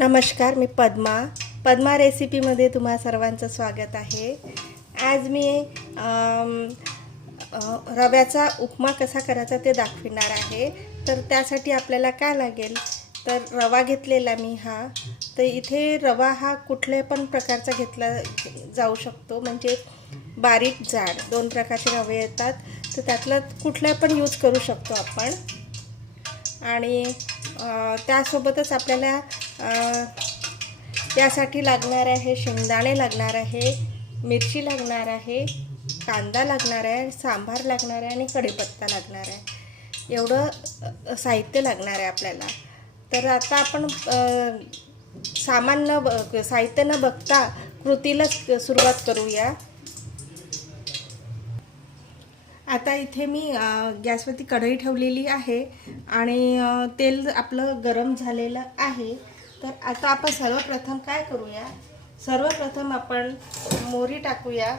नमस्कार, मी पद्मा रेसिपीमध्ये तुम्हा सर्वांचं स्वागत आहे। आज मी रव्याचा उपमा कसा करायचा ते दाखवणार आहे। तर त्यासाठी आपल्याला काय लागेल तर रवा घेतलेला मी हा। तर इथे रवा हा कुठल्या पण प्रकारचा घेतला जाऊ शकतो, म्हणजे बारीक जाड दोन प्रकारचे रवे येतात, तर त्यातला कुठला पण यूज करू शकतो आपण। आणि त्यासोबतच आपल्याला यासाठी लागणार आहे शेंगदाणे लागणार आहे, मिरची लागणार आहे, कांदा लागणार आहे, सांबार लागणार आहे आणि कढीपत्ता लागणार आहे। एवढं साहित्य लागणार आहे आपल्याला। तर आता आपण साहित्य न बघता कृतीला सुरुवात करूया। आता इथे मी गॅसवरती कढई ठेवलेली आहे आणि तेल आपलं गरम झालेलं आहे। तर आता आपण सर्वप्रथम काय करूया, सर्वप्रथम आपण मोहरी टाकूया।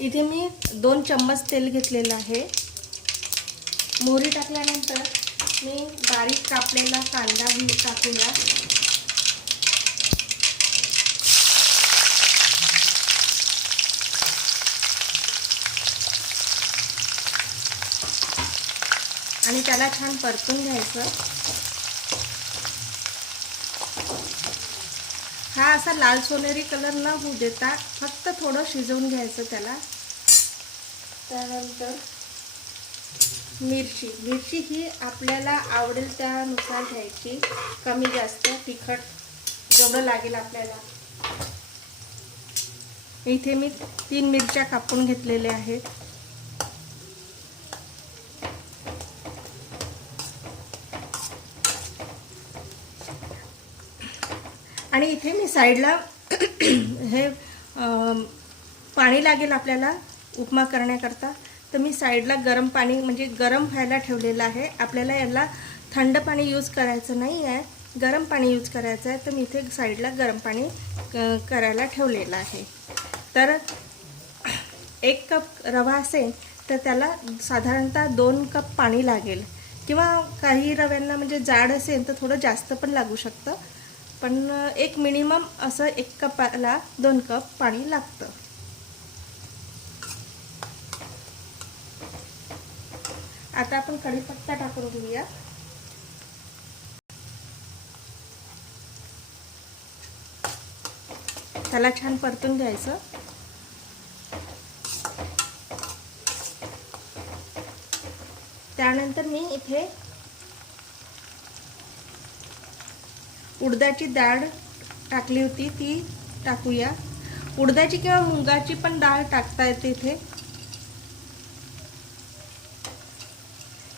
इथे मी 2 चम्मच तेल घेतलेलं आहे। मोहरी टाकल्यानंतर मी बारीक कापलेला कांदा टाकूया। आणि त्याला छान परतून घ्यायचं। हा असा लाल सोनेरी कलर न होऊ देता फक्त थोडं शिजवून घ्यायचं त्याला। त्यानंतर मिरची ही आपल्याला आवडेल त्यानुसार घ्यायची, कमी जास्त तिखट जेवढं लागेल आपल्याला। इथे मी 3 मिरच्या कापून घेतलेल्या आहेत। आणि इथे मी साईडला हे पाणी लागेल आपल्याला उपमा करण्याकरता, तर मी साईडला गरम पाणी म्हणजे गरम व्हायला ठेवलेलं आहे। आपल्याला याला थंड पाणी यूज करायचं नाही आहे, गरम पाणी यूज करायचं आहे। तर मी इथे साईडला गरम पाणी करायला ठेवलेलं आहे। तर 1 कप रवा असेल तर त्याला साधारणतः 2 कप पाणी लागेल, किंवा काही रव्यांना म्हणजे जाड असेल तर थोडं जास्त पण लागू शकतं, पण एक मिनिमम असं 1 कपाला 2 कप पाणी लागतं। आता आपण कढीपत्ता टाकून घेऊया। त्याला छान परतून घ्यायचं। त्यानंतर मी इथे उडदाची डाळ टाकली होती, ती टाकूया। उडदाची किंवा मुगाची पण डाळ टाकता येते इथे,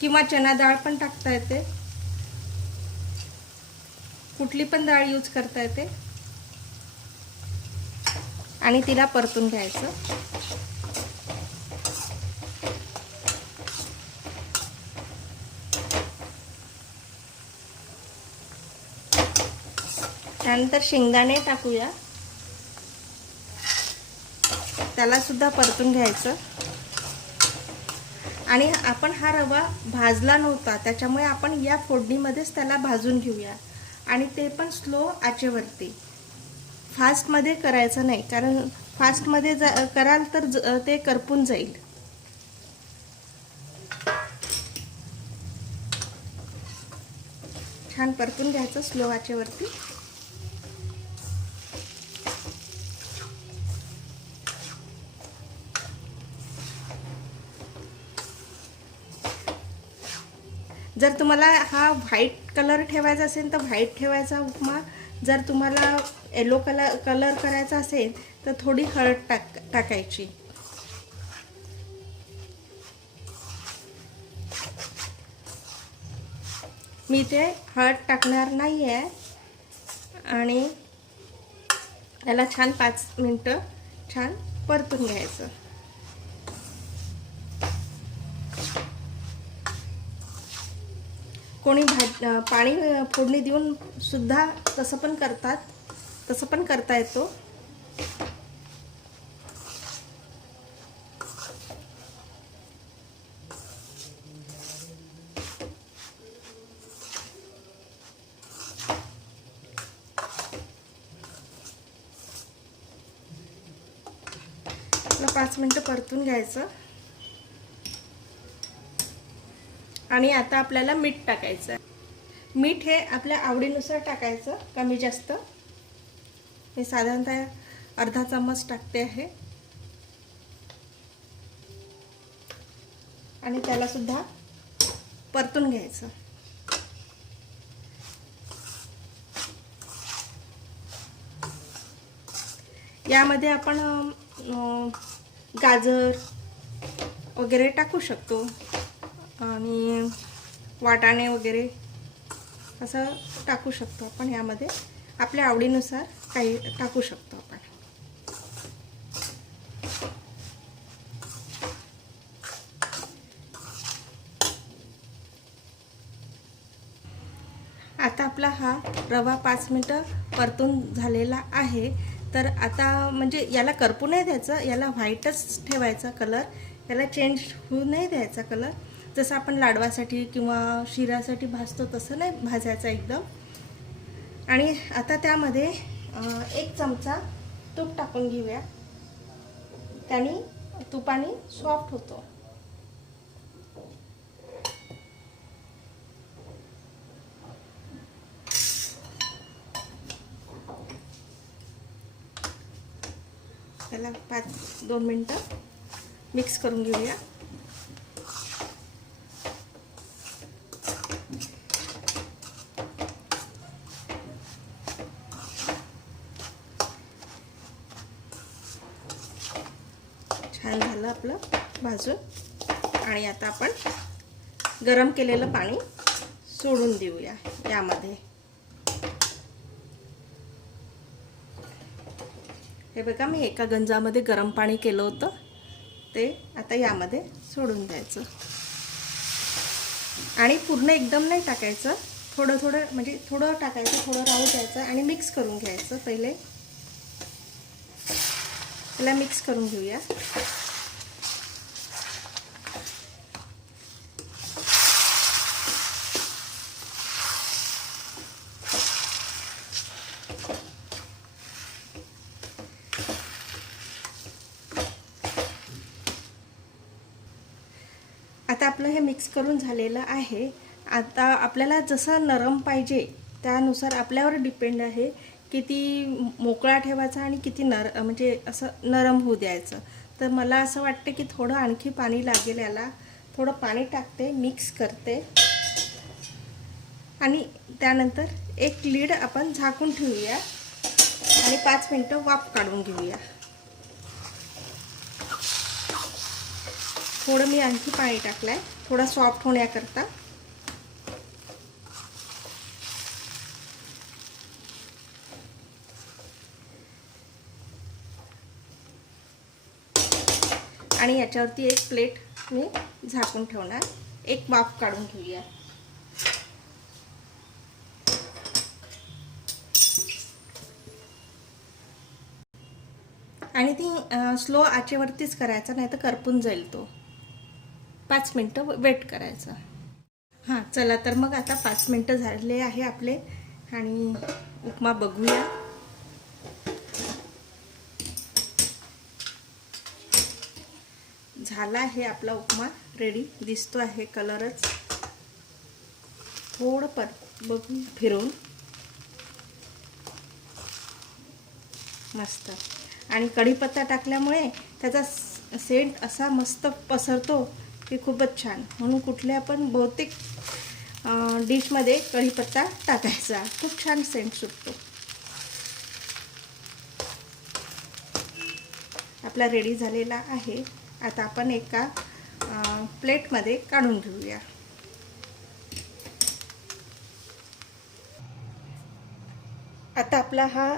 किंवा चना डाळ पण टाकता येते, कुठली पण डाळ यूज करता येते। आणि तिला परतून घ्यायचं। त्यानंतर शेंगदाणे टाकूया, त्याला सुद्धा परतून घ्यायचं। आणि आपण हा रवा भाजला नव्हता, त्याच्यामुळे आपण या फोडणीमध्येच त्याला भाजून घेऊया, आणि ते पण स्लो आचेवरती। फास्टमध्ये करायचं नाही, कारण फास्टमध्ये कराल तर ते करपून जाईल। छान परतून घ्यायचं स्लो आचेवरती। जर तुम्हाला हा व्हाईट कलर ठेवायचा असेल तर व्हाईट ठेवायचा उपमा, जर तुम्हाला येलो कलर करायचा असेल तर थोडी हळद टाकायची। मी ते हळद टाकणार नाही आहे, आणि याला छान 5 मिनिटं छान परतून घ्यायचं। कोणी पाणी फोडणी देऊन सुद्धा तसं पण करतात, तसं पण करता येतो। आपलं 5 मिनटं परतून घ्यायचं. आणि आता आपल्याला मीठ टाकायचं. मीठ हे आपल्या आवडीनुसार टाकायचं, कमी जास्त. मी साधारणतः अर्धा चम्मच टाकते आहे. आणि त्याला सुद्धा परतून घ्यायचं. यामध्ये आपण गाजर वगैरे टाकू शकतो आणि वाटाणे वगैरे असं टाकू शकतो आपण. यामध्ये आपल्या आवडीनुसार काही टाकू शकतो आपण. आता आपला हा रवा 5 मिनिटं परतून झालेला आहे. तर आता म्हणजे याला करपू नाही द्यायचं, याला व्हाईटच ठेवायचा कलर. याला चेंज होऊ नाही द्यायचा कलर. जसं आपण लाडवासाठी किंवा शिऱ्यासाठी भाजतो तसं नाही भाजायचा एकदम. आणि आता त्यामध्ये 1 चमचा तूप टाकून घेऊया. त्याने तुपाने सॉफ्ट होतो. त्याला 2 मिनिटं मिक्स करून घेऊया. छान झालं आपलं भाजून. आणि आता आपण गरम केलेलं पाणी सोडून देऊया यामध्ये. हे बघा, मी एका गंजामध्ये गरम पाणी केलं होतं, ते आता यामध्ये सोडून द्यायचं. आणि पूर्ण एकदम नाही टाकायचं, थोडं थोडं म्हणजे थोडं टाकायचं, थोडं राहू द्यायचं आणि मिक्स करून घ्यायचं. पहिले त्याला मिक्स करून घेऊया. आता आपलं हे मिक्स करून झालेलं आहे. आता आपल्याला जसं नरम पाहिजे त्यानुसार आपल्यावर डिपेंड आहे किती मोकळा ठेवायचा आणि किती म्हणजे असं नरम होऊ द्यायचं. तर मला असं वाटतं की थोडं आणखी पाणी लागेल याला. थोडं पाणी टाकते, मिक्स करते आणि त्यानंतर एक लीड आपण झाकून ठेवूया आणि 5 मिनिटं वाफ काढून घेऊया. थोडं मी आणखी पाणी टाकलंय, थोडा सॉफ्ट होण्याकरता. आणि याच्यावरती एक प्लेट मी झाकून ठेवणार. एक वाफ काढून घेऊया. आणि ती स्लो आचेवरतीच करायचा, नाही तर करपून जाईल तो. 5 मिनिटं वेट करायचं. हां, चला तर मग आता 5 मिनिटं झाले आहे आपले. आणि उपमा बघूया. झाला आहे आपला उपमा रेडी. दिसतो आहे कलरच. थोडं बघून फिरवून. मस्त. आणि कढीपत्ता टाकल्यामुळे त्याचा सेंट असा मस्त पसरतो की खूपच छान. म्हणून कुठल्या पण बहुतेक डिशमध्ये कढीपत्ता टाकायचा, खूप छान सेंट सुटतो. आपला रेडी झालेला आहे. आता आपण एका प्लेटमध्ये काढून घेऊया. आता आपला हा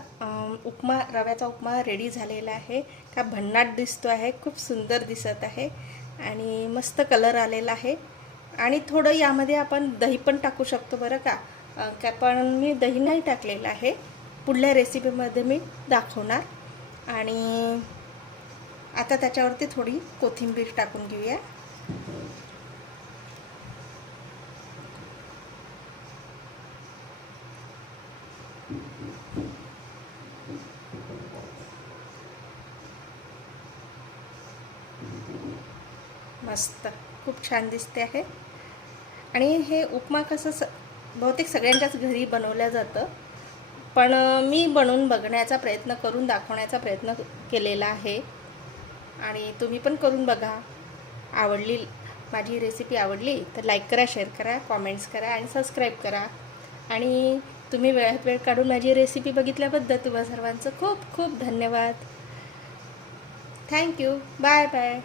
उपमा, रव्याचा उपमा रेडी झालेला आहे. का भन्नाट दिसतो आहे, खूप सुंदर दिसत आहे आणि मस्त कलर आलेला आहे. आणि थोडं यामध्ये आपण दही पण टाकू शकतो बरं का. पण मी दही नाही टाकलेलं आहे, पुढल्या रेसिपीमध्ये मी दाखवणार. आणि आता त्याच्यावरती थोडी कोथिंबीर टाकून घेऊया. मस्त, खूप छान दिसते आहे. आणि हे उपमा कसं बहुतेक सगळ्यांच्याच घरी बनवलं जातं, पण मी बनवून बघण्याचा प्रयत्न करून दाखवण्याचा प्रयत्न केलेला आहे. आणि तुम्ही पण करून बघा. आवडली माझी रेसिपी आवडली तर लाईक करा, शेअर करा, कॉमेंट्स करा आणि सबस्क्राईब करा. आणि तुम्ही वेळात वेळ काढून माझी रेसिपी बघितल्याबद्दल तुम्हा सर्वांचं खूप खूप धन्यवाद. थँक्यू. Bye bye.